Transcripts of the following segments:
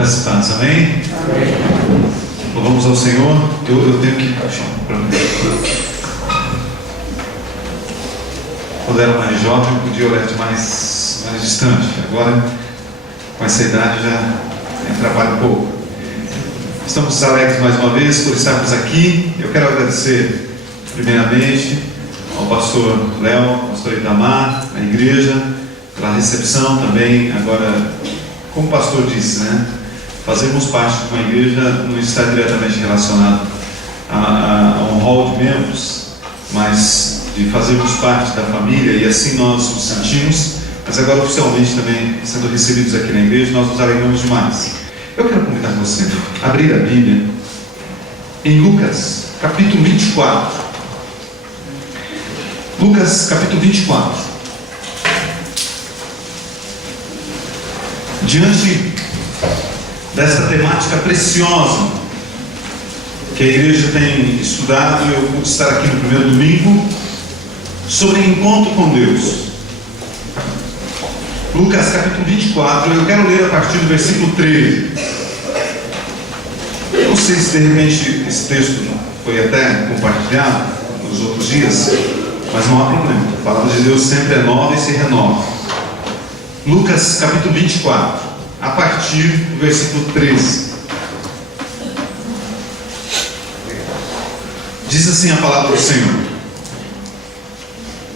Graças a Deus, amém? Louvamos ao Senhor. Eu tenho que achar para mim. Quando era mais jovem, eu podia olhar de mais distante. Agora, com essa idade, já atrapalha um pouco. Estamos alegres mais uma vez por estarmos aqui. Eu quero agradecer, primeiramente, ao pastor Léo, ao pastor Itamar, à igreja, pela recepção também. Agora, como o pastor disse, fazermos parte de uma igreja não está diretamente relacionado a um hall de membros, mas de fazermos parte da família, e assim nós nos sentimos. Mas agora oficialmente também sendo recebidos aqui na igreja, nós nos alegramos demais. Eu quero convidar você a abrir a Bíblia em Lucas, capítulo 24. Lucas, capítulo 24. Diante dessa temática preciosa que a igreja tem estudado, eu pude estar aqui no primeiro domingo, sobre encontro com Deus. Lucas capítulo 24, eu quero ler a partir do versículo 13. Eu não sei se de repente esse texto foi até compartilhado nos outros dias, mas não há problema. A palavra de Deus sempre é nova e se renova. Lucas capítulo 24, a partir do versículo 13. Diz assim a palavra do Senhor.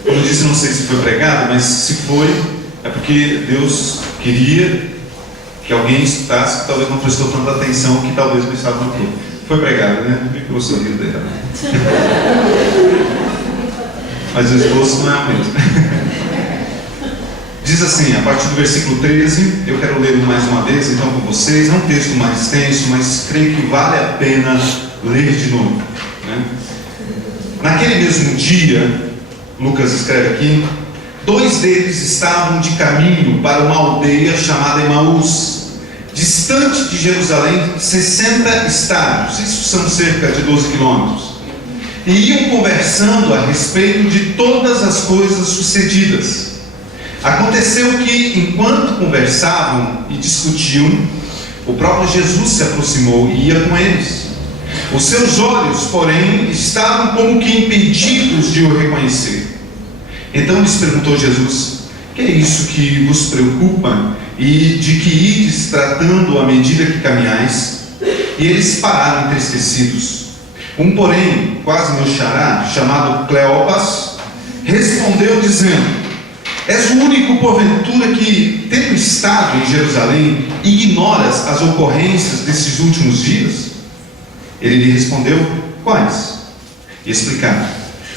Como eu disse, não sei se foi pregado, mas se foi, é porque Deus queria que alguém escutasse, que talvez não prestou tanta atenção, que talvez não estava aqui. Foi pregado, né? Vi pelo sorriso dele. Mas o esboço não é o mesmo. Diz assim, a partir do versículo 13, eu quero ler mais uma vez então com vocês. É um texto mais extenso, mas creio que vale a pena ler de novo, Naquele mesmo dia, Lucas escreve aqui, 2 deles estavam de caminho para uma aldeia chamada Emaús, distante de Jerusalém 60 estádios, isso são cerca de 12 quilômetros, e iam conversando a respeito de todas as coisas sucedidas. Aconteceu que, enquanto conversavam e discutiam, o próprio Jesus se aproximou e ia com eles. Os seus olhos, porém, estavam como que impedidos de o reconhecer. Então lhes perguntou Jesus: que é isso que vos preocupa e de que ides tratando à medida que caminhais? E eles pararam entristecidos. Um, porém, quase meu xará, chamado Cleopas, respondeu dizendo: és o único, porventura, que, tendo estado em Jerusalém, ignoras as ocorrências desses últimos dias? Ele lhe respondeu: quais? E explicaram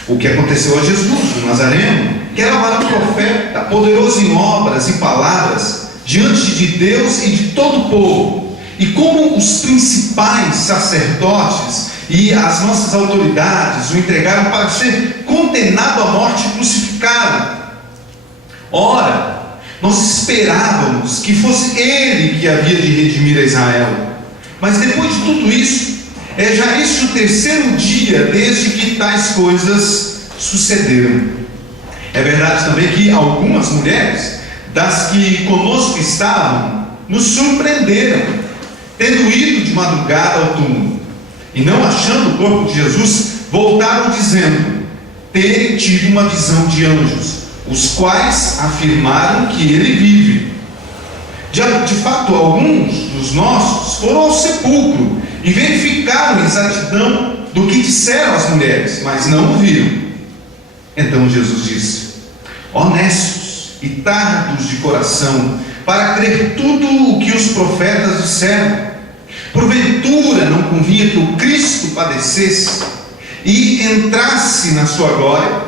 o que aconteceu a Jesus, o Nazareno, que era varão profeta, poderoso em obras e palavras, diante de Deus e de todo o povo, e como os principais sacerdotes e as nossas autoridades o entregaram para ser condenado à morte e crucificado. Ora, nós esperávamos que fosse Ele que havia de redimir a Israel. Mas depois de tudo isso, é já este o 3º dia desde que tais coisas sucederam. É verdade também que algumas mulheres, das que conosco estavam, nos surpreenderam, tendo ido de madrugada ao túmulo, e não achando o corpo de Jesus, voltaram dizendo terem tido uma visão de anjos, os quais afirmaram que ele vive. De fato, alguns dos nossos foram ao sepulcro e verificaram a exatidão do que disseram as mulheres, mas não o viram. Então Jesus disse: honestos e tardos de coração, para crer tudo o que os profetas disseram, porventura não convinha que o Cristo padecesse e entrasse na sua glória?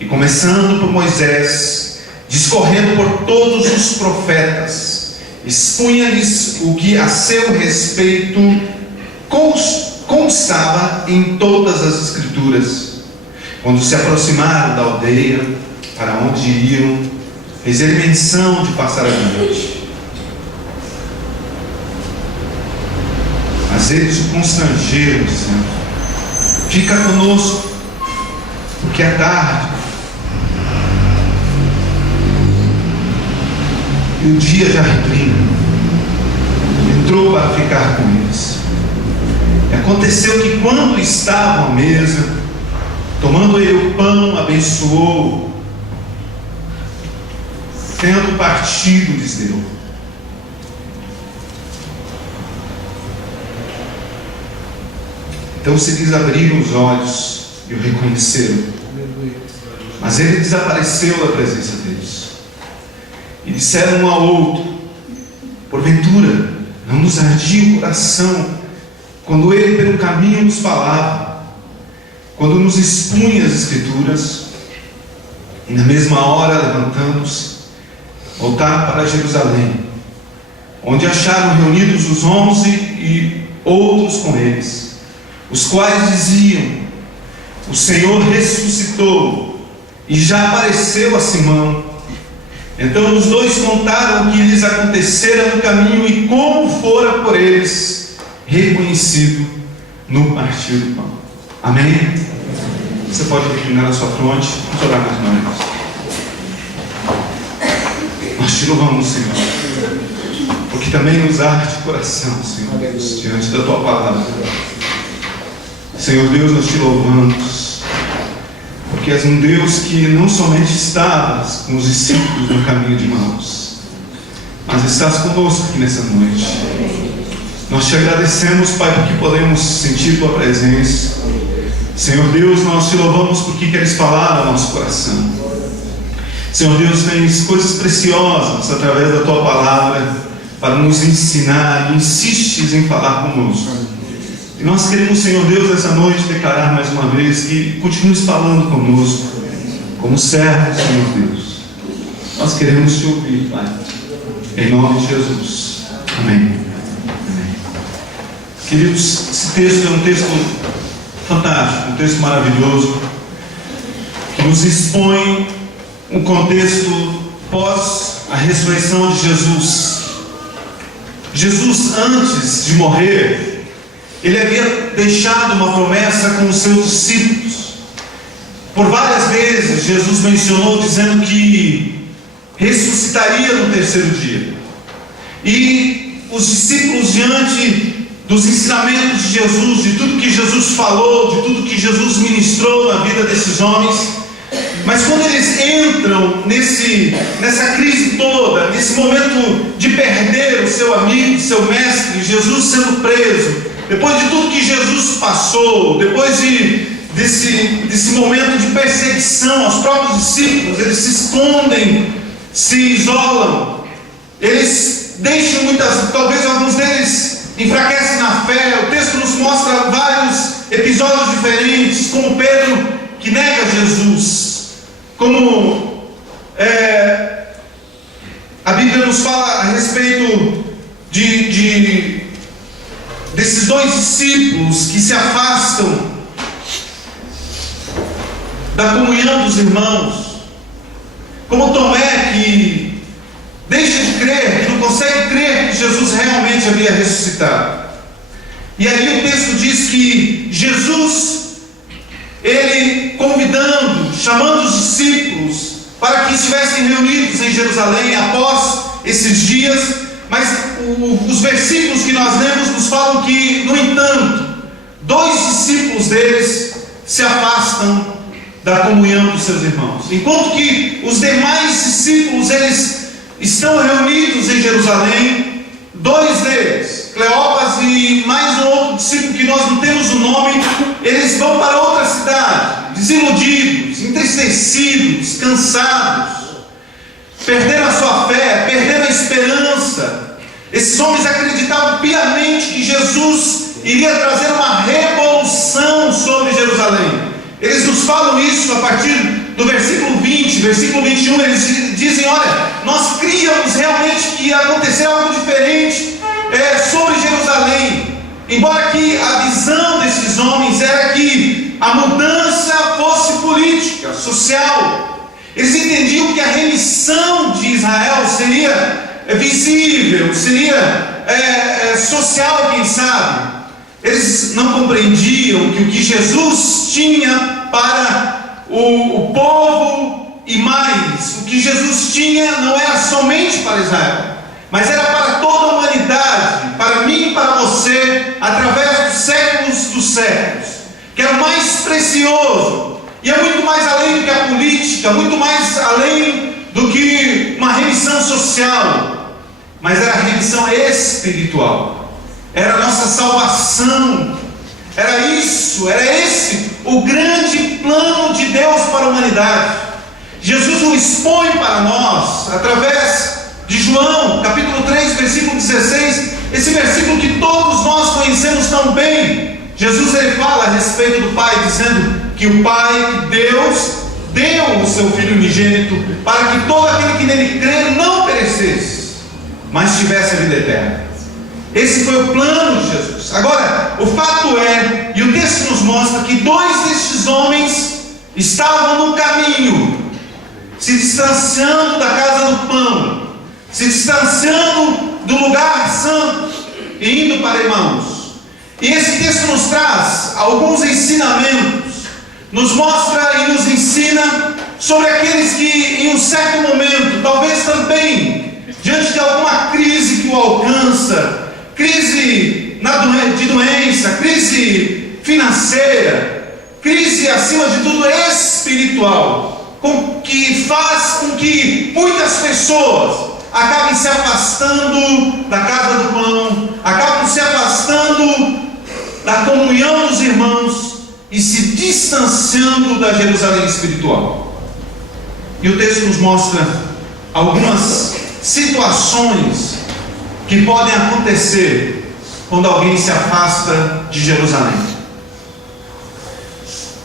E começando por Moisés, discorrendo por todos os profetas, expunha-lhes o que a seu respeito constava em todas as Escrituras. Quando se aproximaram da aldeia para onde iam, fez ele menção de passar adiante. Mas eles o constrangeram, dizendo: fica conosco, porque é tarde, e o dia já reclina. Entrou para ficar com eles. E aconteceu que quando estavam à mesa, tomando ele o pão, abençoou, tendo partido, lhes deu. Então se lhes abriram os olhos e o reconheceram. Mas ele desapareceu da presença deles. E disseram um ao outro: porventura não nos ardia o coração quando ele pelo caminho nos falava, quando nos expunha as Escrituras? E na mesma hora, levantando-se, voltaram para Jerusalém, onde acharam reunidos os 11 e outros com eles, os quais diziam: o Senhor ressuscitou e já apareceu a Simão. Então os dois contaram o que lhes acontecera no caminho e como fora por eles reconhecido no partir do pão. Amém? Você pode reclinar na sua fronte. Vamos orar mais uma vez. Nós te louvamos, Senhor, porque também nos arde o coração, Senhor Deus, diante da tua palavra. Senhor Deus, nós te louvamos, porque és um Deus que não somente estavas com os discípulos no caminho de Emaús, mas estás conosco aqui nessa noite. Nós te agradecemos, Pai, porque podemos sentir tua presença. Senhor Deus, nós te louvamos porque queres falar ao nosso coração. Senhor Deus, tens coisas preciosas através da tua palavra para nos ensinar, e insistes em falar conosco. E nós queremos, Senhor Deus, essa noite declarar mais uma vez que continues falando conosco, como servos, Senhor Deus. Nós queremos te ouvir, Pai, em nome de Jesus. Amém. Amém. Queridos, esse texto é um texto fantástico, um texto maravilhoso, que nos expõe um contexto pós a ressurreição de Jesus. Jesus, antes de morrer, ele havia deixado uma promessa com os seus discípulos. Por várias vezes Jesus mencionou dizendo que ressuscitaria no terceiro dia. E os discípulos, diante dos ensinamentos de Jesus, de tudo que Jesus falou, de tudo que Jesus ministrou na vida desses homens, mas quando eles entram nessa crise toda, nesse momento de perder o seu amigo, seu mestre, Jesus sendo preso, depois de tudo que Jesus passou, depois desse momento de perseguição aos próprios discípulos, eles se escondem, se isolam, eles deixam talvez alguns deles enfraquecem na fé. O texto nos mostra vários episódios diferentes, como Pedro que nega Jesus, como a Bíblia nos fala a respeito desses dois discípulos que se afastam da comunhão dos irmãos, como Tomé, que deixa de crer, que não consegue crer que Jesus realmente havia ressuscitado. E aí o texto diz que Jesus, ele convidando, chamando os discípulos para que estivessem reunidos em Jerusalém após esses dias, mas os versículos que nós lemos nos falam que, no entanto, 2 discípulos deles se afastam da comunhão dos seus irmãos, enquanto que os demais discípulos, eles estão reunidos em Jerusalém. 2 deles, Cleopas e mais um outro discípulo que nós não temos o nome, eles vão para outra cidade, desiludidos, entristecidos, cansados, perderam a sua fé, perderam a esperança. Esses homens acreditavam piamente que Jesus iria trazer uma revolução sobre Jerusalém. Eles nos falam isso a partir do versículo 20, versículo 21, eles dizem: olha, nós críamos realmente que ia acontecer algo diferente sobre Jerusalém, embora que a visão desses homens era que a mudança fosse política, social. Eles entendiam que a remissão de Israel seria visível, seria social, quem sabe. Eles não compreendiam que o que Jesus tinha para o povo, e mais, o que Jesus tinha não era somente para Israel, mas era para toda a humanidade, para mim e para você através dos séculos, que era o mais precioso, e é muito mais além do que a política, muito mais além do que uma remissão social, mas era a remissão espiritual, era a nossa salvação, era esse o grande plano de Deus para a humanidade. Jesus o expõe para nós através de João, capítulo 3, versículo 16, esse versículo que todos nós conhecemos tão bem. Jesus ele fala a respeito do Pai, dizendo que o Pai, que Deus, deu o seu Filho unigênito, para que todo aquele que nele crê não perecesse, mas tivesse a vida eterna. Esse foi o plano de Jesus. Agora, o fato é, e o texto nos mostra, que dois destes homens estavam no caminho, se distanciando da casa do pão, se distanciando do lugar santo e indo para Emaús. E esse texto nos traz alguns ensinamentos, nos mostra e nos ensina sobre aqueles que em um certo momento, talvez também diante de alguma crise que o alcança, crise de doença, crise financeira, crise acima de tudo espiritual, que faz com que muitas pessoas acabem se afastando da casa do pão, acabam se afastando da comunhão dos irmãos e se distanciando da Jerusalém espiritual. E o texto nos mostra algumas situações que podem acontecer quando alguém se afasta de Jerusalém.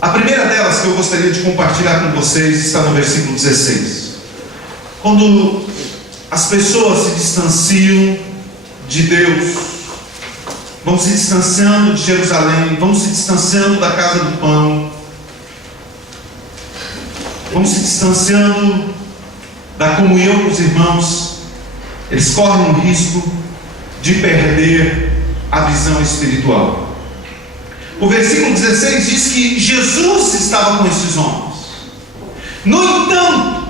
A primeira delas que eu gostaria de compartilhar com vocês está no versículo 16. Quando as pessoas se distanciam de Deus, vão se distanciando de Jerusalém, vão se distanciando da casa do pão, vão se distanciando da comunhão com os irmãos, eles correm o risco de perder a visão espiritual. O versículo 16 diz que Jesus estava com esses homens. No entanto,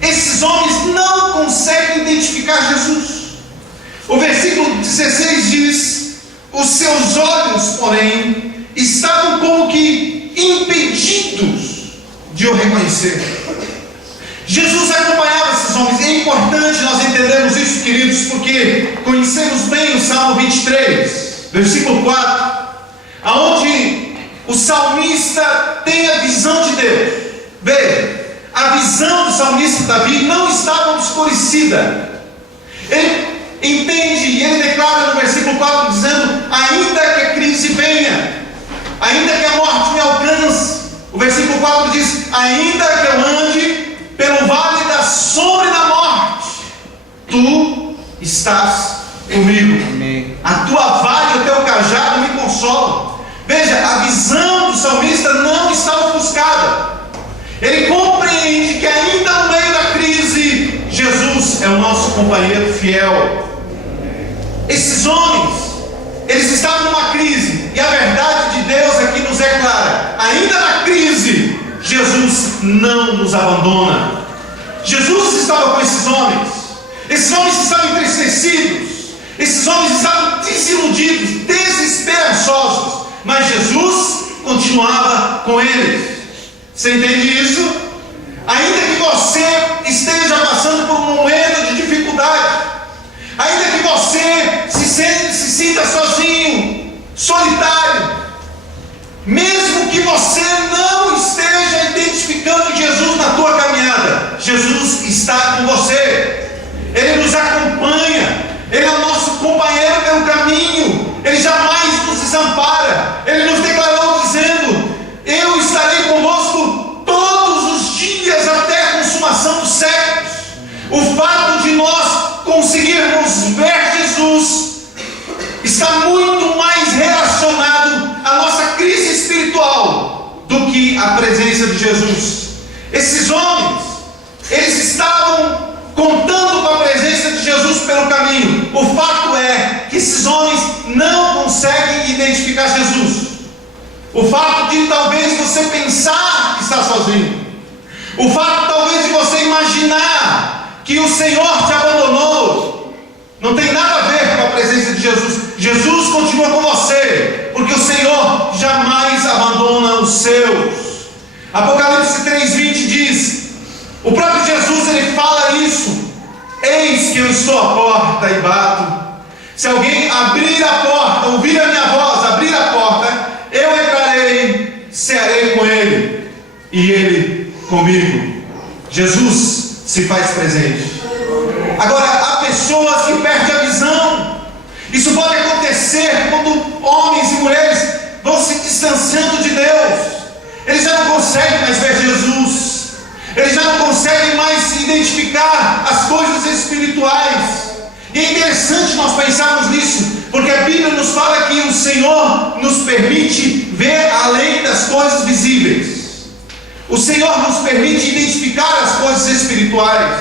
esses homens não conseguem identificar Jesus. O versículo 16 diz: os seus olhos, porém, estavam como que impedidos de o reconhecer. Jesus acompanhava esses homens. É importante nós entendermos isso, queridos, porque conhecemos bem o Salmo 23, versículo 4, aonde o salmista tem a visão de Deus. Veja, a visão do salmista Davi não estava obscurecida. Ele entende e ele declara no versículo 4, dizendo: ainda que a crise venha, ainda que a morte me alcance. O versículo 4 diz: ainda que eu ande pelo vale da sombra e da morte, tu estás comigo. Amém. A tua vara e o teu cajado me consolam. Veja, a visão do salmista não está ofuscada. Ele compreende que ainda no meio da crise, Jesus é o nosso companheiro fiel. Esses homens, eles estavam numa crise, e a verdade de Deus aqui nos é clara: ainda na crise, Jesus não nos abandona. Jesus estava com esses homens estavam entristecidos, esses homens estavam desiludidos, desesperançosos, mas Jesus continuava com eles. Você entende isso? Ainda que você esteja passando por um momento de dificuldade, ainda que você se sinta sozinho, solitário, mesmo que você não esteja identificando Jesus na tua caminhada, Jesus está com você. Ele nos acompanha, Ele é o nosso companheiro pelo caminho, Ele jamais nos desampara. Ele nos declarou dizendo: eu estarei convosco todos os dias até a consumação dos séculos. O fato de nós conseguirmos ver Jesus está muito mais relacionado à nossa crise espiritual do que à presença de Jesus. Esses homens, eles estavam contando com a presença de Jesus pelo caminho. O fato é que esses homens não conseguem identificar Jesus. O fato de talvez você pensar que está sozinho, o fato talvez de você imaginar que o Senhor te abandonou, não tem nada a ver para a presença de Jesus. Jesus continua com você, porque o Senhor jamais abandona os seus. Apocalipse 3:20 diz, o próprio Jesus, ele fala isso: eis que eu estou à porta e bato. Se alguém abrir a porta, ouvir a minha voz, abrir a porta, eu entrarei, cearei com ele e ele comigo. Jesus se faz presente. Agora, há pessoas que perdem a visão. Isso pode acontecer quando homens e mulheres vão se distanciando de Deus. Eles já não conseguem mais ver Jesus. Eles já não conseguem mais identificar as coisas espirituais. E é interessante nós pensarmos nisso, porque a Bíblia nos fala que o Senhor nos permite ver além das coisas visíveis. O Senhor nos permite identificar as coisas espirituais,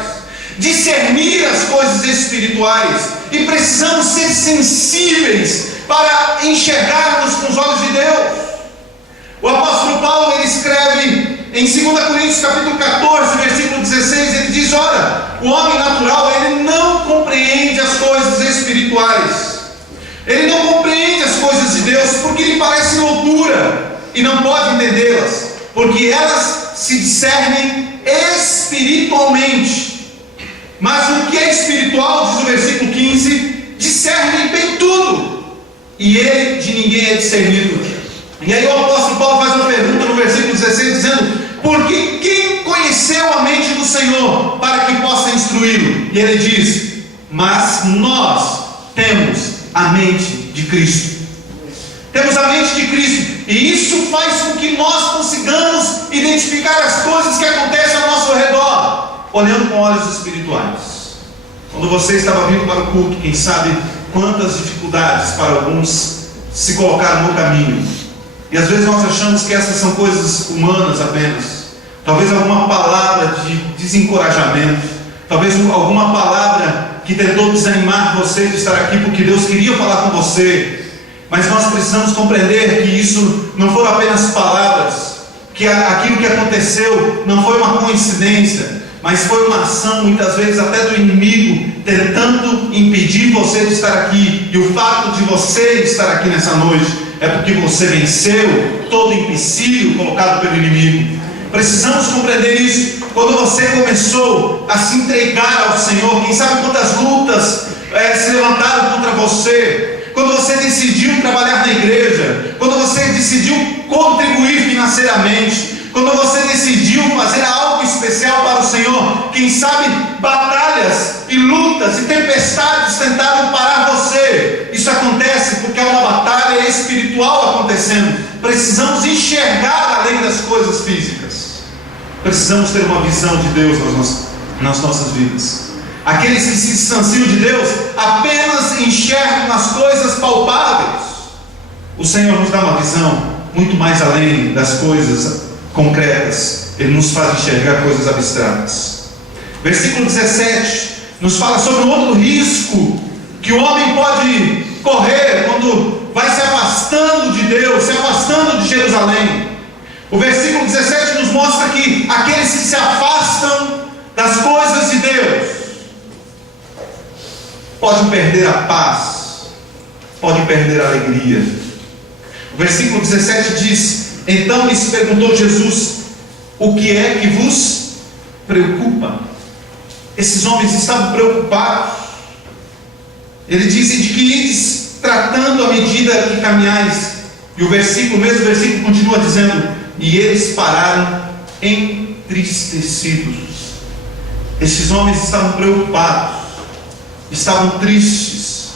discernir as coisas espirituais, e precisamos ser sensíveis para enxergarmos com os olhos de Deus. O apóstolo Paulo, ele escreve em 2 Coríntios capítulo 14, versículo 16, ele diz: ora, o homem natural, ele não compreende as coisas espirituais, ele não compreende as coisas de Deus, porque lhe parece loucura, e não pode entendê-las, porque elas se discernem espiritualmente. Mas o que é espiritual, diz o versículo 15, discerne bem tudo, e ele de ninguém é discernido. E aí o apóstolo Paulo faz uma pergunta no versículo 16, dizendo: porque quem conheceu a mente do Senhor para que possa instruí-lo? E ele diz: mas nós temos a mente de Cristo. Temos a mente de Cristo, e isso faz com que nós consigamos identificar as coisas que acontecem ao nosso redor, olhando com olhos espirituais. Quando você estava vindo para o culto, quem sabe quantas dificuldades para alguns se colocaram no caminho. E às vezes nós achamos que essas são coisas humanas apenas. Talvez alguma palavra de desencorajamento, talvez alguma palavra que tentou desanimar você de estar aqui, porque Deus queria falar com você. Mas nós precisamos compreender que isso não foram apenas palavras, que aquilo que aconteceu não foi uma coincidência, mas foi uma ação, muitas vezes até do inimigo, tentando impedir você de estar aqui. E o fato de você estar aqui nessa noite é porque você venceu todo empecilho colocado pelo inimigo. Precisamos compreender isso. Quando você começou a se entregar ao Senhor, quem sabe quantas lutas se levantaram contra você. Quando você decidiu trabalhar na igreja, quando você decidiu contribuir financeiramente, quando você decidiu fazer algo especial para o Senhor, quem sabe batalhas e lutas e tempestades tentaram parar você. Isso acontece porque há uma batalha espiritual acontecendo. Precisamos enxergar além das coisas físicas. Precisamos ter uma visão de Deus nas nossas vidas. Aqueles que se distanciam de Deus apenas enxergam as coisas palpáveis. O Senhor nos dá uma visão muito mais além das coisas concretas. Ele nos faz enxergar coisas abstratas. Versículo 17 nos fala sobre um outro risco que o homem pode correr quando vai se afastando de Deus, se afastando de Jerusalém. O versículo 17 nos mostra que aqueles que se afastam das coisas de Deus podem perder a paz, podem perder a alegria. O versículo 17 diz: então lhes perguntou Jesus: o que é que vos preocupa? Esses homens estavam preocupados. Ele diz: de que ides tratando à medida que caminhais. E o mesmo versículo continua dizendo: e eles pararam entristecidos. Esses homens estavam preocupados, estavam tristes.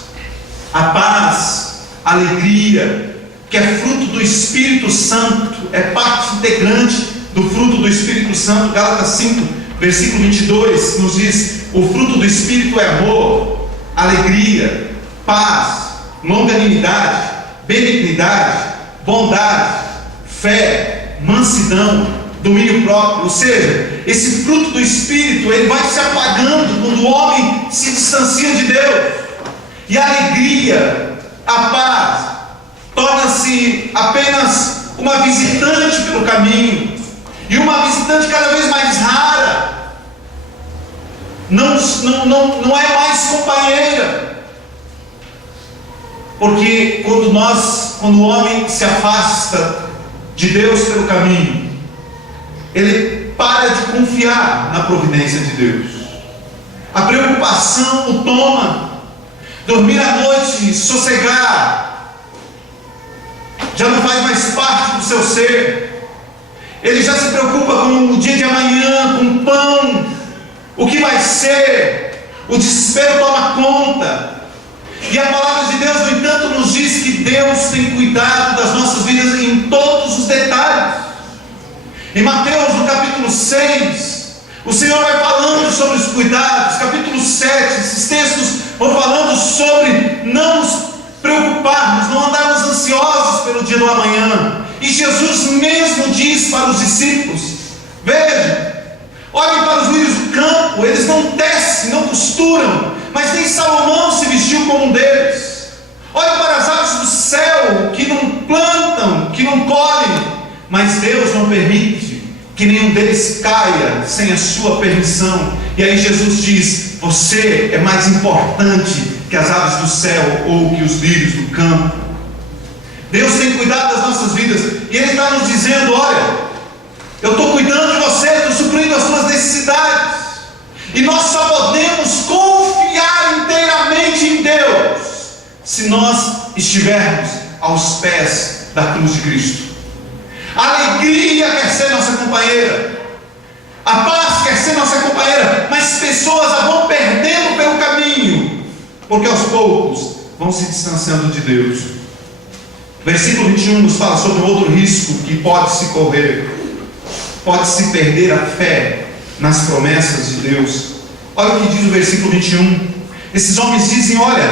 A paz, a alegria, que é fruto do Espírito Santo, é parte integrante do fruto do Espírito Santo. Gálatas 5, versículo 22 nos diz: o fruto do Espírito é amor, alegria, paz, longanimidade, benignidade, bondade, fé, mansidão, domínio próprio. Ou seja, esse fruto do Espírito, ele vai se apagando quando o homem se distancia de Deus. E a alegria, a paz, torna-se apenas uma visitante pelo caminho, e uma visitante cada vez mais rara. Não é mais companheira. Porque quando o homem se afasta de Deus pelo caminho, ele para de confiar na providência de Deus. A preocupação o toma. Dormir à noite, sossegar, já não faz mais parte do seu ser. Ele já se preocupa com o dia de amanhã, com o pão, o que vai ser. O desespero toma conta. E a palavra de Deus, no entanto, nos diz que Deus tem cuidado das nossas vidas em todos os detalhes. Em Mateus, no capítulo 6, o Senhor vai falando sobre os cuidados. Capítulo 7, esses textos vão falando sobre não nos preocuparmos, não andarmos ansiosos pelo dia do amanhã. E Jesus mesmo diz para os discípulos: vejam, olhem para os lírios do campo, eles não tecem, não costuram, mas nem Salomão se vestiu como um deles. Olhem para as aves do céu, que não plantam, que não colhem, mas Deus não permite que nenhum deles caia sem a sua permissão. E aí Jesus diz: você é mais importante que as aves do céu ou que os lírios do campo. Deus tem cuidado das nossas vidas, e Ele está nos dizendo: olha, eu estou cuidando de você, estou suprindo as suas necessidades. E nós só podemos confiar inteiramente em Deus se nós estivermos aos pés da cruz de Cristo. A alegria quer ser nossa companheira, a paz quer ser nossa companheira, mas pessoas a vão perdendo pelo caminho, porque aos poucos vão se distanciando de Deus. Versículo 21 nos fala sobre outro risco que pode se correr. Pode-se perder a fé nas promessas de Deus. Olha o que diz o versículo 21. Esses homens dizem: olha,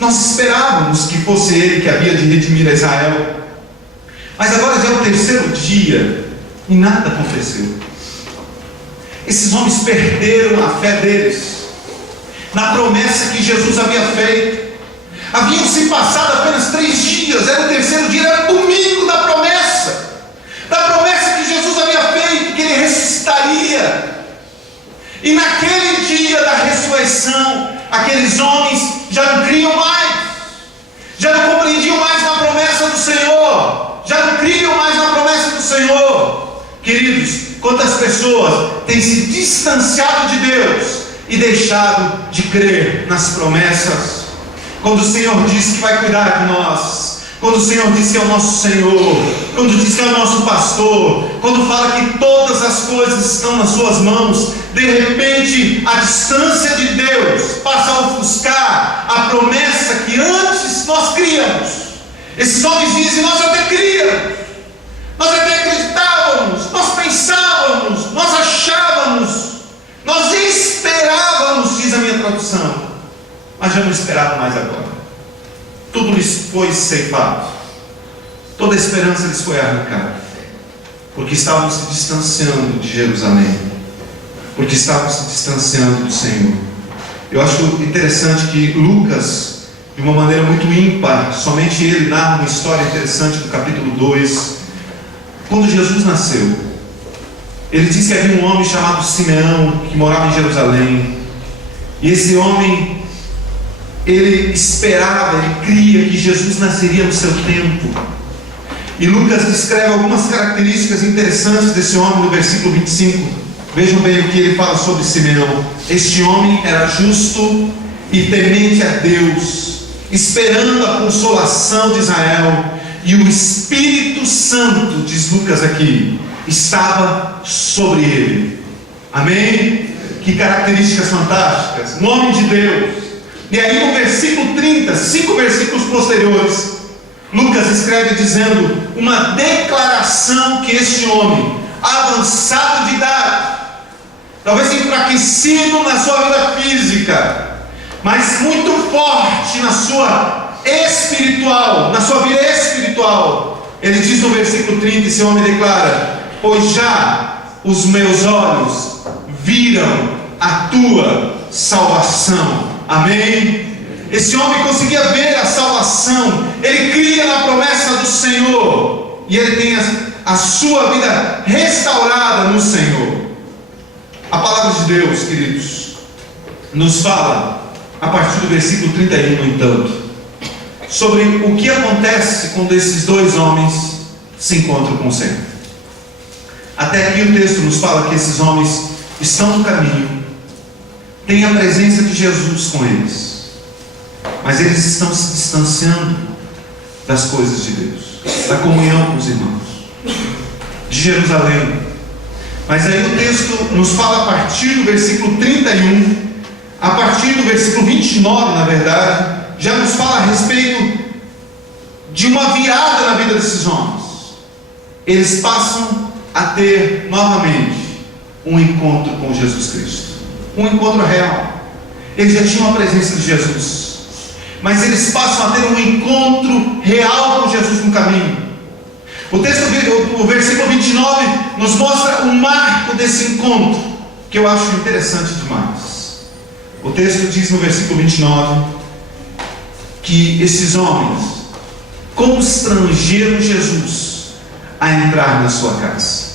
nós esperávamos que fosse Ele que havia de redimir a Israel, mas agora já é o terceiro dia e nada aconteceu. Esses homens perderam a fé deles na promessa que Jesus havia feito. Haviam se passado apenas 3 dias, era o terceiro dia, era o domingo da promessa que Jesus havia feito, que Ele ressuscitaria. E naquele dia da ressurreição, aqueles homens já não criam mais, já não compreendiam mais na promessa do Senhor, já não criam mais na promessa do Senhor. Queridos, quantas pessoas têm se distanciado de Deus e deixado de crer nas promessas? Quando o Senhor diz que vai cuidar de nós, quando o Senhor diz que é o nosso Senhor, quando diz que é o nosso pastor, quando fala que todas as coisas estão nas suas mãos, de repente a distância de Deus passa a ofuscar a promessa que antes nós criamos. Esses homens dizem: nós até criamos, nós até acreditávamos, nós pensávamos, nós achávamos, nós esperávamos, diz a minha tradução, mas já não esperavam mais agora. Tudo lhes foi ceifado, toda a esperança lhes foi arrancada, porque estavam se distanciando de Jerusalém, porque estavam se distanciando do Senhor. Eu acho interessante que Lucas, de uma maneira muito ímpar, somente ele narra uma história interessante do capítulo 2. Quando Jesus nasceu, ele disse que havia um homem chamado Simeão, que morava em Jerusalém, e esse homem, ele esperava, ele cria que Jesus nasceria no seu tempo. E Lucas descreve algumas características interessantes desse homem no versículo 25. Vejam bem o que ele fala sobre Simeão. Este homem era justo e temente a Deus, esperando a consolação de Israel, e o Espírito Santo, diz Lucas aqui, estava sobre ele. Amém? Que características fantásticas. Nome de Deus. E aí no versículo 30, 5 versículos posteriores, Lucas escreve dizendo uma declaração que este homem, avançado de idade, talvez enfraquecido na sua vida física, mas muito forte na sua espiritual, na sua vida espiritual, ele diz no versículo 30, esse homem declara: pois já os meus olhos viram a tua salvação. Amém? Esse homem conseguia ver a salvação, ele cria na promessa do Senhor, e ele tem a sua vida restaurada no Senhor. A palavra de Deus, queridos, nos fala, a partir do versículo 31, no entanto, sobre o que acontece quando esses dois homens se encontram com o Senhor. Até aqui o texto nos fala que esses homens estão no caminho, têm a presença de Jesus com eles, mas eles estão se distanciando das coisas de Deus, da comunhão com os irmãos, de Jerusalém. Mas aí o texto nos fala a partir do versículo 31, a partir do versículo 29, na verdade, já nos fala a respeito de uma virada na vida desses homens. Eles passam a ter novamente um encontro com Jesus Cristo, um encontro real. Eles já tinham a presença de Jesus, mas eles passam a ter um encontro real com Jesus no caminho. O texto, o versículo 29 nos mostra o marco desse encontro, que eu acho interessante demais. O texto diz no versículo 29 que esses homens constrangeram Jesus a entrar na sua casa.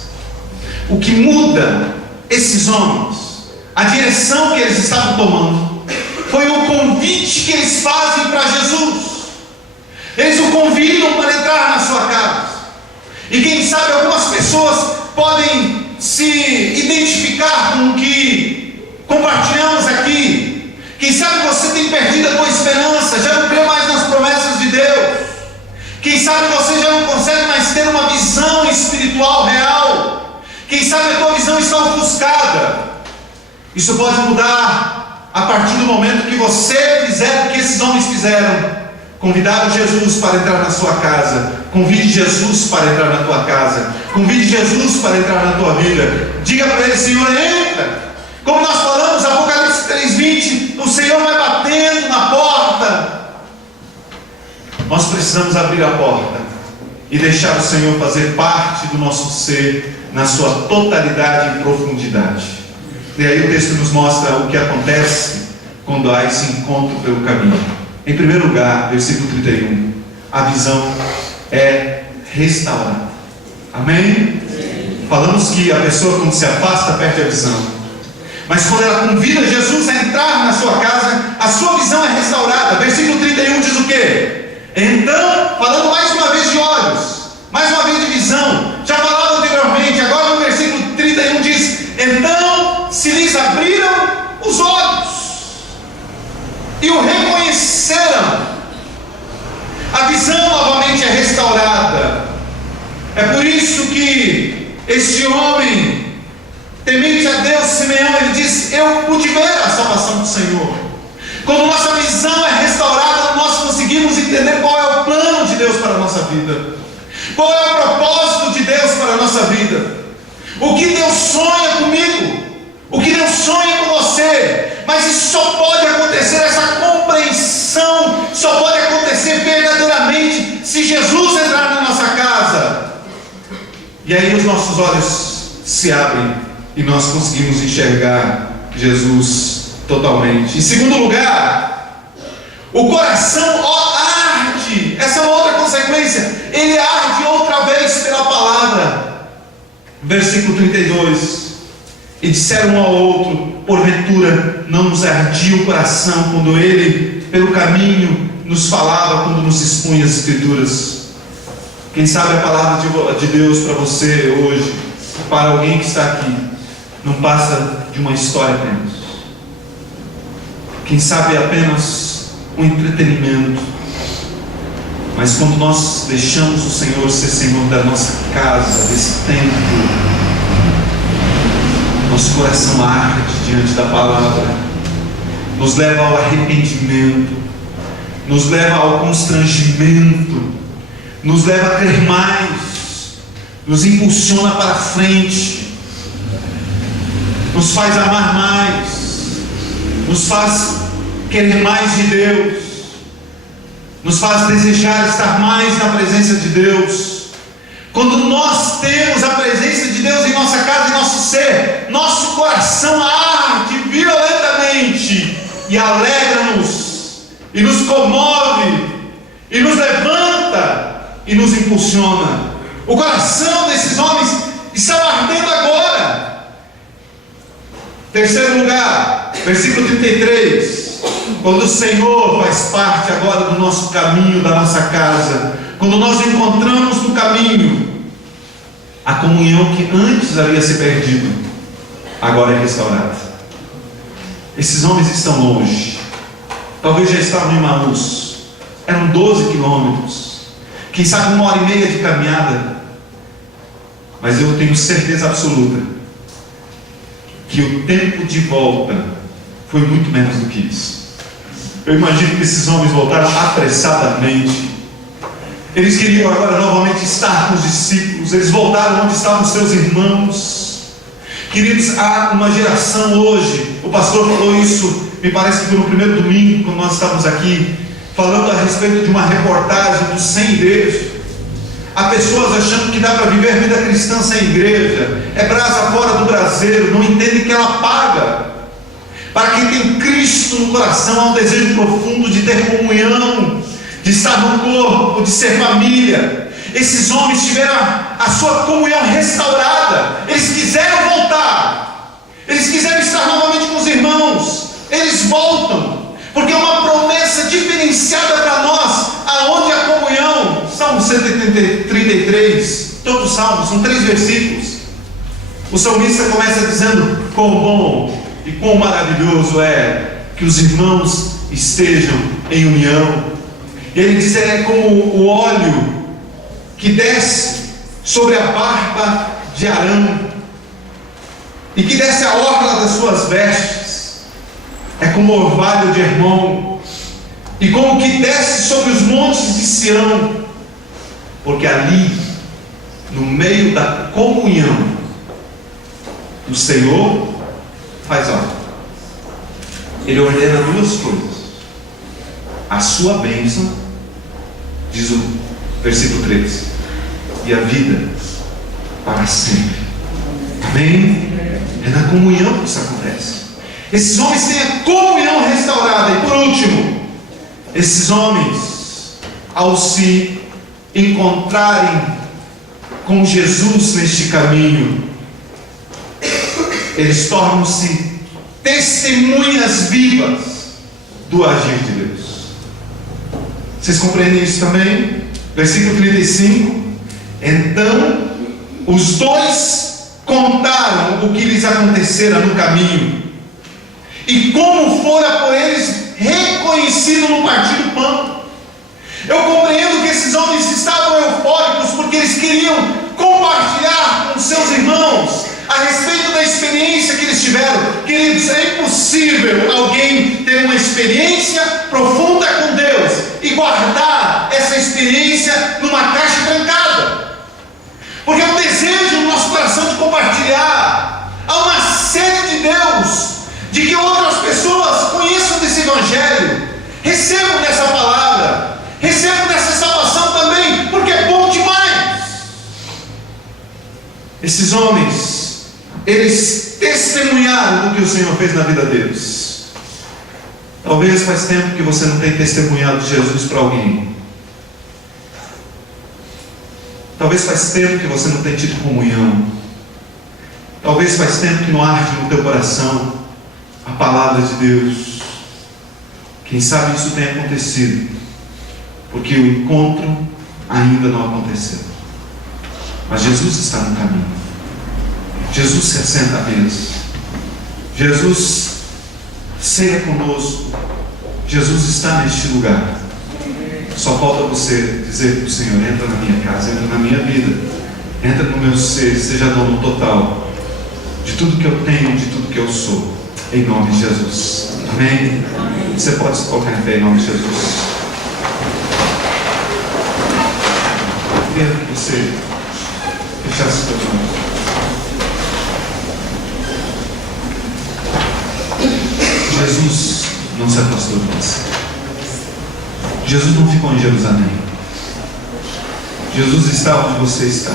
O que muda esses homens, a direção que eles estavam tomando, foi o convite que eles fazem para Jesus. Eles o convidam para entrar na sua casa. E quem sabe algumas pessoas podem se identificar com o que compartilhamos aqui. Quem sabe você tem perdido a tua esperança, já não crê mais nas promessas de Deus. Quem sabe você já não consegue mais ter uma visão espiritual real. Quem sabe a tua visão está ofuscada. Isso pode mudar a partir do momento que você fizer o que esses homens fizeram. Convidaram Jesus para entrar na sua casa. Convide Jesus para entrar na tua casa. Convide Jesus para entrar na tua vida. Diga para ele: Senhor, entra. Como nós falamos, Apocalipse 3:20, o Senhor vai batendo na porta. Nós precisamos abrir a porta e deixar o Senhor fazer parte do nosso ser na sua totalidade e profundidade. E aí o texto nos mostra o que acontece quando há esse encontro pelo caminho. Em primeiro lugar, versículo 31, a visão é restaurada. Amém? Sim. Falamos que a pessoa, quando se afasta, perde a visão. Mas quando ela convida Jesus a entrar na sua casa, a sua visão é restaurada. Versículo 31 diz o quê? Então, falando mais uma vez de olhos, mais uma vez de visão, já falava anteriormente, agora no versículo 31 diz: então se lhes abriram os olhos e o reconheceram. A visão novamente é restaurada. É por isso que este homem, temente a Deus, Simeão, ele diz: eu pude ver a salvação do Senhor. Quando nossa visão é restaurada, nós conseguimos entender qual é o plano de Deus para a nossa vida, qual é o propósito de Deus para a nossa vida, o que Deus sonha comigo, o que Deus sonha com você. Mas isso só pode acontecer, essa compreensão só pode acontecer verdadeiramente se Jesus entrar na nossa casa. E aí os nossos olhos se abrem e nós conseguimos enxergar Jesus totalmente. Em segundo lugar, o coração arde. Essa é uma outra consequência. Ele arde outra vez pela palavra. Versículo 32. E disseram um ao outro: porventura não nos ardia o coração quando ele pelo caminho nos falava, quando nos expunha as Escrituras? Quem sabe a palavra de Deus para você hoje, para alguém que está aqui, não passa de uma história apenas. Quem sabe é apenas um entretenimento. Mas quando nós deixamos o Senhor ser Senhor da nossa casa, desse templo, nosso coração arde diante da palavra, nos leva ao arrependimento, nos leva ao constrangimento, nos leva a crer mais, nos impulsiona para frente, nos faz amar mais, nos faz querer mais de Deus, nos faz desejar estar mais na presença de Deus. Quando nós temos a presença de Deus em nossa casa, em nosso ser, nosso coração arde violentamente e alegra-nos, e nos comove, e nos levanta, e nos impulsiona. O coração desses homens está ardendo agora. Terceiro lugar, versículo 33. Quando o Senhor faz parte agora do nosso caminho, da nossa casa, quando nós encontramos no caminho a comunhão que antes havia se perdido, agora é restaurada. Esses homens estão longe, talvez já estavam em Emaús, eram 12 quilômetros, quem sabe 1h30 de caminhada, mas eu tenho certeza absoluta que o tempo de volta foi muito menos do que isso. Eu imagino que esses homens voltaram apressadamente. Eles queriam agora novamente estar com os discípulos. Eles voltaram onde estavam seus irmãos. Queridos, há uma geração hoje, o pastor falou isso, me parece que foi no primeiro domingo, quando nós estávamos aqui, falando a respeito de uma reportagem do Sem Igreja. Há pessoas achando que dá para viver a vida cristã sem igreja, é brasa fora do braseiro, não entendem que ela paga. Para quem tem Cristo no coração, há um desejo profundo de ter comunhão, de estar no corpo, de ser família. Esses homens tiveram a sua comunhão restaurada, eles quiseram voltar, eles quiseram estar novamente com os irmãos, eles voltam, porque é uma promessa diferenciada para nós, aonde a comunhão, Salmo 133, todos os salmos, são 3 versículos. O salmista começa dizendo: quão bom e quão maravilhoso é que os irmãos estejam em união. E ele diz: é como o óleo que desce sobre a barba de Arão e que desce a orla das suas vestes. É como o orvalho de Hermon, e como que desce sobre os montes de Sião, porque ali, no meio da comunhão, o Senhor faz algo. Ele ordena 2 coisas: a sua bênção, diz o versículo 13, e a vida para sempre. Amém? É na comunhão que isso acontece. Esses homens têm a comunhão restaurada. E por último, esses homens, ao se encontrarem com Jesus neste caminho, eles tornam-se testemunhas vivas do agir de Deus. Vocês compreendem isso também? Versículo 35. Então os 2 contaram o que lhes acontecera no caminho, e como fora por eles reconhecido no partir do pão. Eu compreendo que esses homens estavam eufóricos, porque eles queriam compartilhar com seus irmãos a respeito da experiência que eles tiveram. Queridos, é impossível alguém ter uma experiência profunda com Deus e guardar essa experiência numa caixa trancada, porque é um desejo no nosso coração de compartilhar. Há uma sede de Deus, de que outras pessoas conheçam desse Evangelho, recebam dessa palavra, recebam dessa salvação também, porque é bom demais. Esses homens, eles testemunharam do que o Senhor fez na vida deles. Talvez faz tempo que você não tem testemunhado de Jesus para alguém. Talvez faz tempo que você não tem tido comunhão. Talvez faz tempo que não arde no teu coração a palavra de Deus. Quem sabe isso tem acontecido porque o encontro ainda não aconteceu. Mas Jesus está no caminho. Jesus se assenta à mesa. Jesus ceia conosco. Jesus está neste lugar. Só falta você dizer para o Senhor: entra na minha casa, entra na minha vida, entra no meu ser, seja dono total de tudo que eu tenho, de tudo que eu sou, em nome de Jesus. Amém? Você pode se colocar em pé em nome de Jesus. Eu queria que você fechasse os teus olhos. Jesus não se afastou de você. Jesus não ficou em Jerusalém. Jesus está onde você está.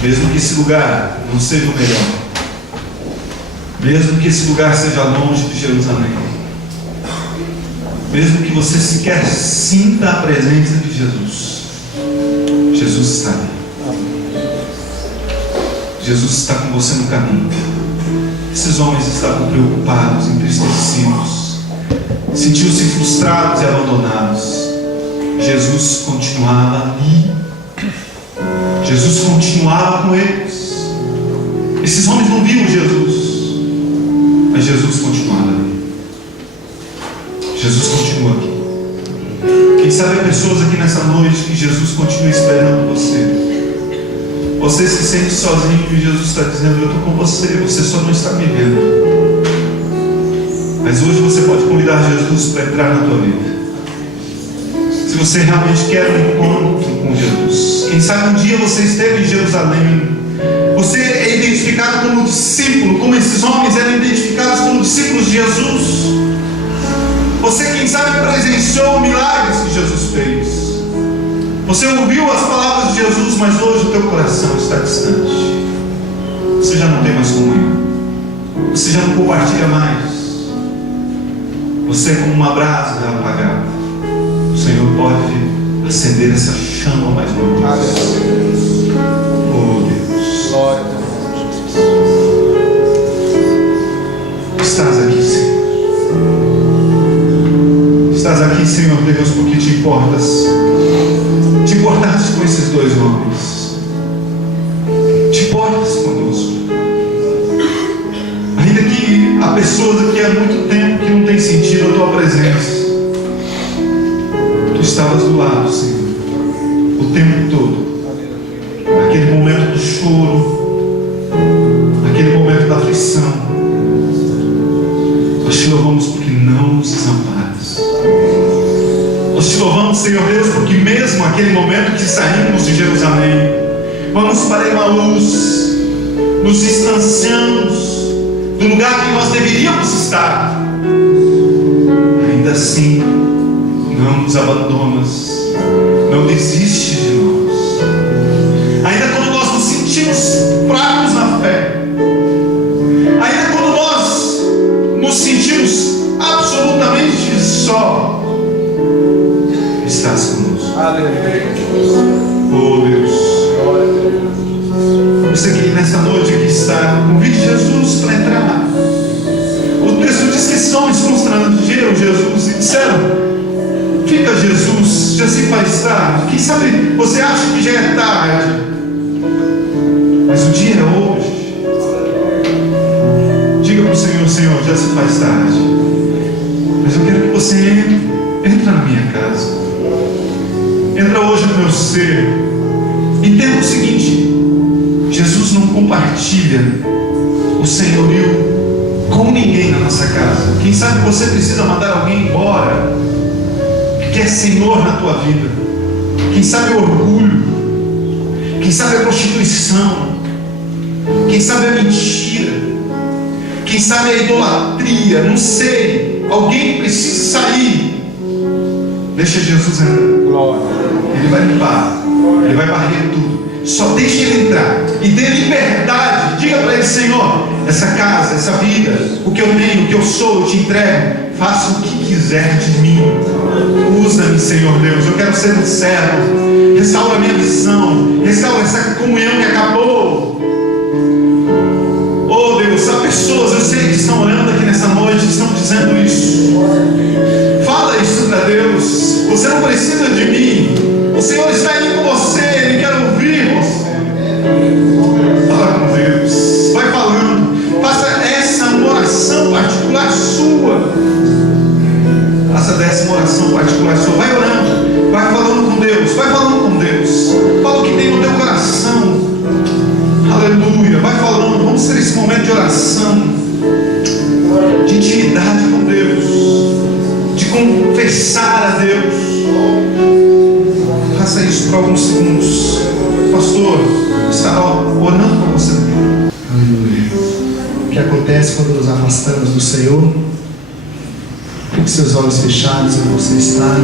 Mesmo que esse lugar não seja o melhor, mesmo que esse lugar seja longe de Jerusalém, mesmo que você sequer sinta a presença de Jesus, Jesus está ali. Jesus está com você no caminho. Esses homens estavam preocupados, entristecidos, sentiam-se frustrados e abandonados. Jesus continuava ali. Jesus continuava com eles. Esses homens não viam Jesus, mas Jesus continuava ali. Jesus continua aqui. Quem sabe há pessoas aqui nessa noite que Jesus continua esperando você. Vocês que sentem sozinhos e Jesus está dizendo: eu estou com você, você só não está me vendo. Mas hoje você pode convidar Jesus para entrar na tua vida. Se você realmente quer um encontro com Jesus. Quem sabe um dia você esteve em Jerusalém. Você é identificado como discípulo, como esses homens eram identificados como discípulos de Jesus. Você, quem sabe, presenciou milagres que Jesus fez. Você ouviu as palavras de Jesus, mas hoje o teu coração está distante. Você já não tem mais comunhão. Você já não compartilha mais. Você é como uma brasa apagada. O Senhor pode acender essa chama mais uma vez. Oh Deus. Glória a Deus. Estás aqui, Senhor. Estás aqui, Senhor Deus, porque te importas. Te importaste com esses dois homens. Te importas conosco. Ainda que há pessoas aqui há muito tempo que não tem sentido a tua presença. Tu estavas do lado, Senhor, o tempo todo. Naquele momento do choro, naquele momento da aflição. Nós te louvamos porque não nos desamparas. Nós te louvamos, Senhor Deus, porque mesmo aquele momento que saímos de Jerusalém, vamos para Emaús, nos distanciamos do lugar que nós deveríamos estar. Ainda assim, não nos abandonas, não desiste de nós. Ainda quando nós nos sentimos fracos na fé, ainda quando nós nos sentimos absolutamente só, estás conosco. Aleluia. Oh Deus. Você que nessa noite aqui está, convide Jesus para entrar. O texto diz que esses homens constrangeram Jesus e disseram: fica Jesus, já se faz tarde. Quem sabe você acha que já é tarde, mas o dia é hoje. Diga para o Senhor: Senhor, já se faz tarde, mas eu quero que você entra na minha casa. Entra hoje no meu ser. Entenda o seguinte: Jesus não compartilha o senhorio com ninguém na nossa casa. Quem sabe você precisa mandar alguém embora que é senhor na tua vida. Quem sabe o orgulho, quem sabe a prostituição, quem sabe a mentira, quem sabe a idolatria, não sei. Alguém precisa sair. Deixa Jesus entrar. Ele vai limpar, ele vai varrer tudo. Só deixe ele entrar e dê liberdade. Diga para ele: Senhor, essa casa, essa vida, o que eu tenho, o que eu sou, eu te entrego. Faça o que quiser de mim. Usa-me, Senhor Deus. Eu quero ser um servo. Restaura a minha visão. Restaura essa comunhão que acabou. Oh Deus, há pessoas, eu sei que estão orando aqui nessa noite, estão dizendo isso. Fala isso para Deus. Você não precisa de mim. O Senhor está aí com você. Ele quer ouvir você. Fala com Deus. Vai falando. Faça essa uma oração particular sua. Faça dessa uma oração particular sua. Vai orando. Vai falando com Deus. Vai falando com Deus. Fala o que tem no teu coração. Aleluia. Vai falando. Vamos ter esse momento de oração, de intimidade com Deus, de confessar a Deus. Faça isso por alguns segundos. O pastor está orando por você. Aleluia. O que acontece quando nos afastamos do Senhor? Com seus olhos fechados, onde você está.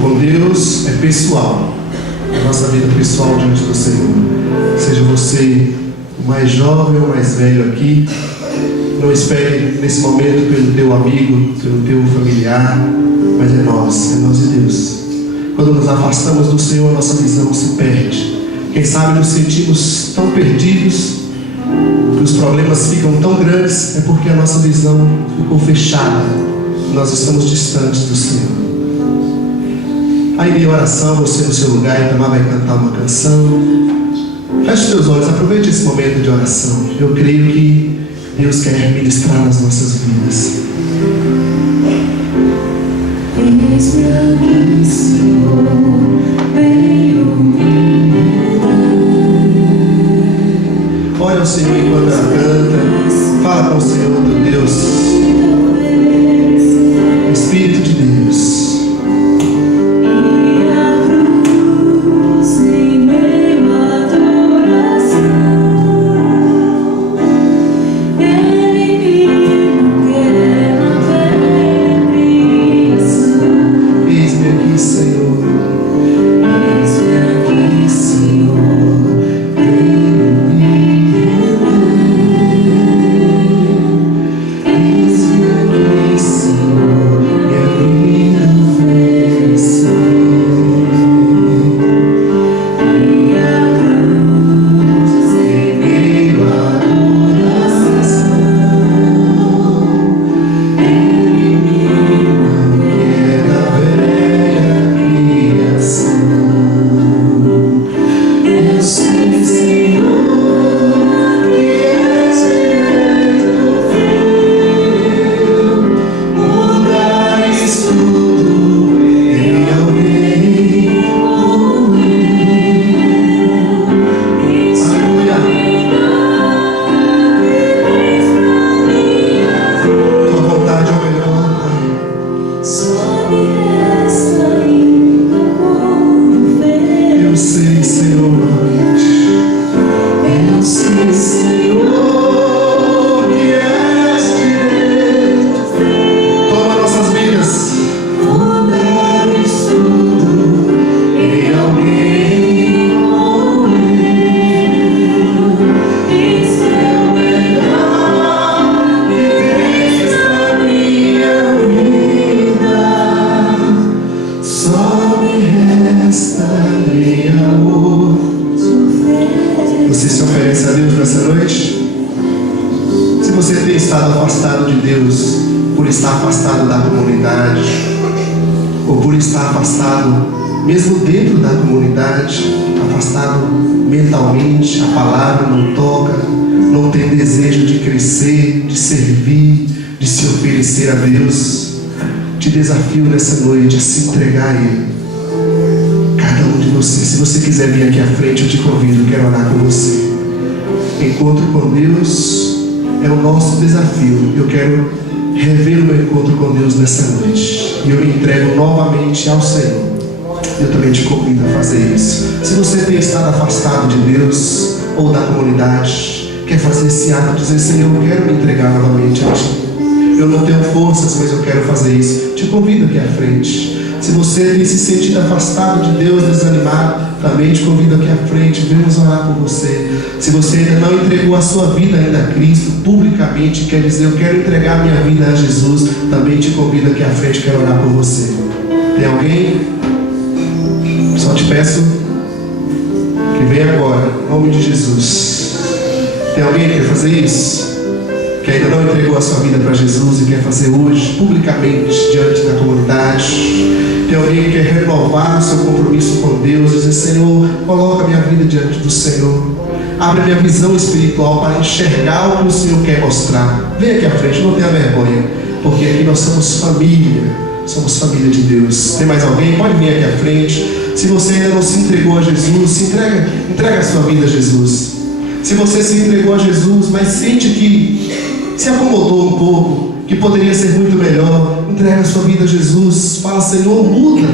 Com Deus é pessoal. A nossa vida pessoal diante do Senhor. Seja você o mais jovem ou o mais velho aqui, não espere nesse momento pelo teu amigo, pelo teu familiar, mas é nós e Deus. Quando nos afastamos do Senhor, a nossa visão se perde. Quem sabe nos sentimos tão perdidos, que os problemas ficam tão grandes, é porque a nossa visão ficou fechada. Nós estamos distantes do Senhor. Aí em oração, você no seu lugar, e Itamar vai cantar uma canção. Feche seus olhos, aproveite esse momento de oração. Eu creio que Deus quer ministrar nas nossas vidas. Eis-me aqui, Senhor, venho me dar. Ore ao Senhor enquanto ela canta. Fala com o Senhor, teu Deus. Espírito de Deus. Você se oferece a Deus nessa noite? Se você tem estado afastado de Deus, por estar afastado da comunidade, ou por estar afastado, mesmo dentro da comunidade, afastado mentalmente, a palavra não toca, não tem desejo de crescer, de servir, de se oferecer a Deus, te desafio nessa noite a se entregar a Ele. Cada um de vocês, se você quiser vir aqui à frente, eu te convido, quero orar com você. Encontro com Deus é o nosso desafio. Eu quero rever o meu encontro com Deus nessa noite. E eu me entrego novamente ao Senhor. Eu também te convido a fazer isso. Se você tem estado afastado de Deus ou da comunidade, quer fazer esse ato, dizer: Senhor, eu quero me entregar novamente a Ti. Eu não tenho forças, mas eu quero fazer isso. Te convido aqui à frente. Se você tem se sentido afastado de Deus, desanimado, também te convido aqui à frente. Vamos orar por você. Se você ainda não entregou a sua vida ainda a Cristo publicamente, quer dizer: eu quero entregar a minha vida a Jesus, também te convido aqui à frente, quero orar por você. Tem alguém? Só te peço que venha agora, em nome de Jesus. Tem alguém que quer fazer isso? Que ainda não entregou a sua vida para Jesus e quer fazer hoje, publicamente, diante da comunidade? Tem alguém que quer renovar o seu compromisso com Deus, dizer: Senhor, coloca minha vida diante do Senhor, abre minha visão espiritual para enxergar o que o Senhor quer mostrar. Vem aqui à frente, não tenha vergonha, porque aqui nós somos família de Deus. Tem mais alguém? Pode vir aqui à frente. Se você ainda não se entregou a Jesus, entrega a sua vida a Jesus. Se você se entregou a Jesus, mas sente que se acomodou um pouco, que poderia ser muito melhor, entrega a sua vida a Jesus. Fala: Senhor, muda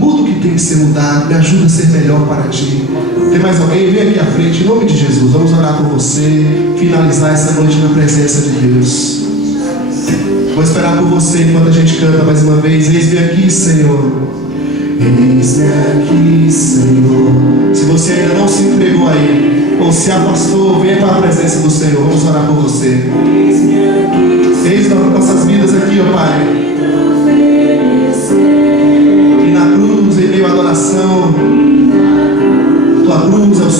o que tem que ser mudado, me ajuda a ser melhor para Ti. Tem mais alguém? Vem aqui à frente, em nome de Jesus. Vamos orar por você, finalizar essa noite na presença de Deus. Vou esperar por você enquanto a gente canta mais uma vez. Eis-me aqui, Senhor. Eis-me aqui, Senhor. Se você ainda não se entregou a Ele, ou se afastou, venha para a presença do Senhor. Vamos orar por você. Eis nossas vidas aqui, ó Pai. E na cruz, em meio à adoração, Tua cruz é o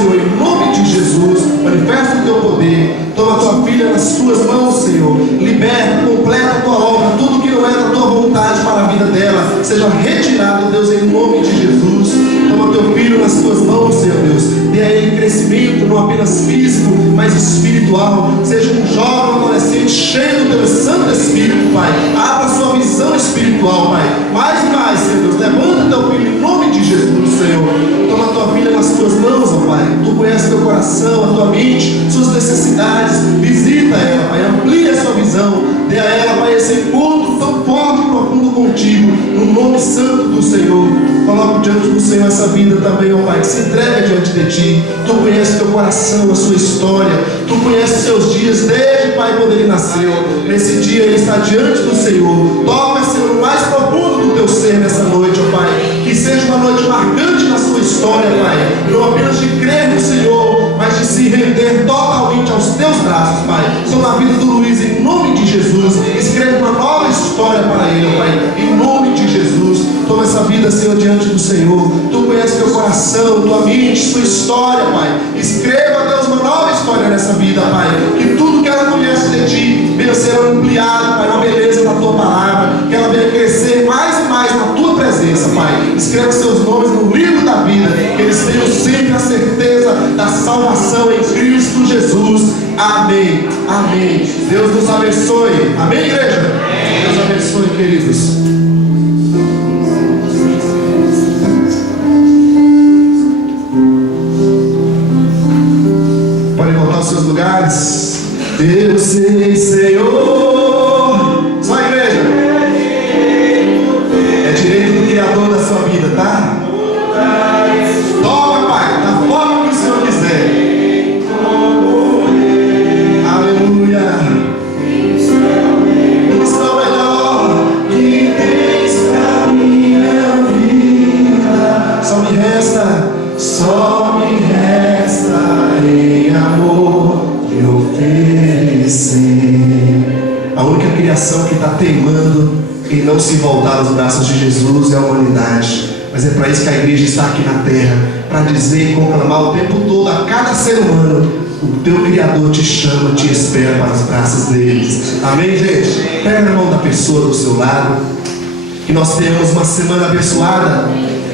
Senhor, em nome de Jesus, manifesta o teu poder. Toma a tua filha nas tuas mãos, Senhor. Liberta, completa a tua obra. Tudo que não é da tua vontade para a vida dela seja retirado, Deus, em nome de Jesus. Toma teu filho nas tuas mãos, Senhor Deus. Dê a ele crescimento, não apenas físico, mas espiritual. Seja um jovem, adolescente, cheio do teu Santo Espírito, Pai. Abra a sua visão espiritual, Pai. Mais e mais, Senhor Deus. Levanta teu filho em nome de Jesus, Senhor. Toma a tua filha nas tuas mãos, ó Pai. Tu conheces teu coração, a tua mente, suas necessidades. Visita ela, Pai. Amplia a sua visão. Dê a ela, Pai, esse encontro tão forte e profundo contigo. No nome santo do Senhor. Coloco diante do Senhor essa vida também, ó Pai. Que se entrega diante de ti. Tu conheces teu coração, a sua história. Tu conheces os seus dias desde, Pai, quando ele nasceu. Nesse dia ele está diante do Senhor. Toca, Senhor, o mais profundo do teu ser nessa noite, ó Pai. Que seja uma noite marcante na sua história, Pai. Não apenas de crer no Senhor, mas de se render totalmente aos teus braços, Pai. Sobre a vida do Luiz, em nome de Jesus. Escreve uma nova história para ele, Pai. Em nome de Jesus. Toma essa vida, Senhor, diante do Senhor. Tu conheces teu coração, tua mente, sua história, Pai. Escreva, Deus, uma nova história nessa vida, Pai. Que tudo que ela conhece de ti venha ser ampliado, Pai, na beleza da tua palavra. Que ela venha crescer mais e mais na tua presença, Pai. Escreva seus nomes no livro da vida. Que eles tenham sempre a certeza da salvação em Cristo Jesus. Amém. Amém. Deus nos abençoe. Amém, igreja? Deus abençoe, queridos. Podem voltar aos seus lugares. Eu sei, Senhor. Só a igreja. É direito do Criador da sua vida, tá? Toma, Pai, da forma que o Senhor quiser. Aleluia. Isso é o melhor que tens pra minha vida. Só me resta em amor me oferecer. A única criação que está teimando em não se voltar aos braços de Jesus é a humanidade. Mas é para isso que a igreja está aqui na terra, para dizer e conclamar o tempo todo a cada ser humano: o teu Criador te chama, te espera para os braços deles. Amém, gente? Pega na mão da pessoa do seu lado. Que nós tenhamos uma semana abençoada.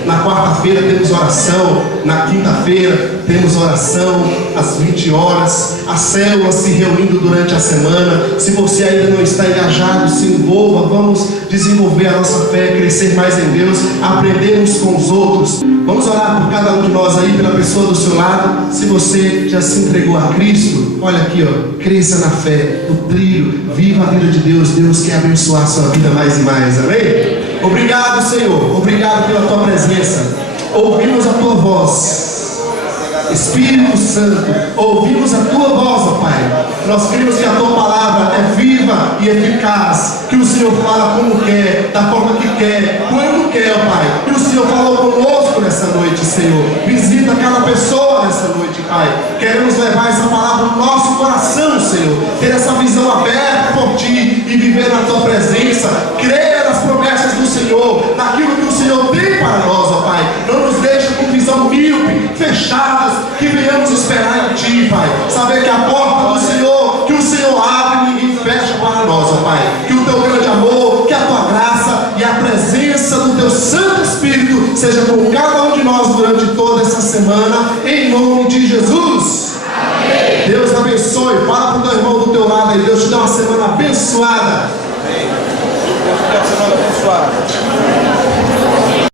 Na quarta-feira temos oração, na quinta-feira temos oração às 20 horas, as células se reunindo durante a semana. Se você ainda não está engajado, se envolva. Vamos desenvolver a nossa fé, crescer mais em Deus, aprender uns com os outros. Vamos orar por cada um de nós aí, pela pessoa do seu lado. Se você já se entregou a Cristo, olha aqui, ó, cresça na fé, no trilho, viva a vida de Deus. Deus quer abençoar a sua vida mais e mais, amém? Obrigado, Senhor, obrigado pela tua presença. Ouvimos a tua voz, Espírito Santo, ouvimos a tua voz, ó Pai. Nós cremos que a tua palavra é viva e eficaz, que o Senhor fala como quer, da forma que quer, quando quer, ó Pai. E o Senhor falou conosco nessa noite, Senhor. Visita cada pessoa nessa noite, Pai. Queremos levar essa palavra no nosso coração, Senhor. Ter essa visão aberta por ti e viver na tua presença. Crer nas promessas do Senhor, naquilo que o Senhor tem para nós, ó Pai. Não nos deixe com visão míope, fechadas, que venhamos esperar em ti, Pai. Saber que a porta do Senhor, que o Senhor abre, ninguém fecha para nós, ó Pai. Que o teu grande amor, que a tua graça e a presença do teu Santo Espírito seja com cada um de nós durante toda essa semana, em nome de Jesus. Amém. Deus abençoe. Fala para o teu irmão do teu lado aí. Deus te dá uma semana abençoada. Amém. Deus te dá uma semana abençoada.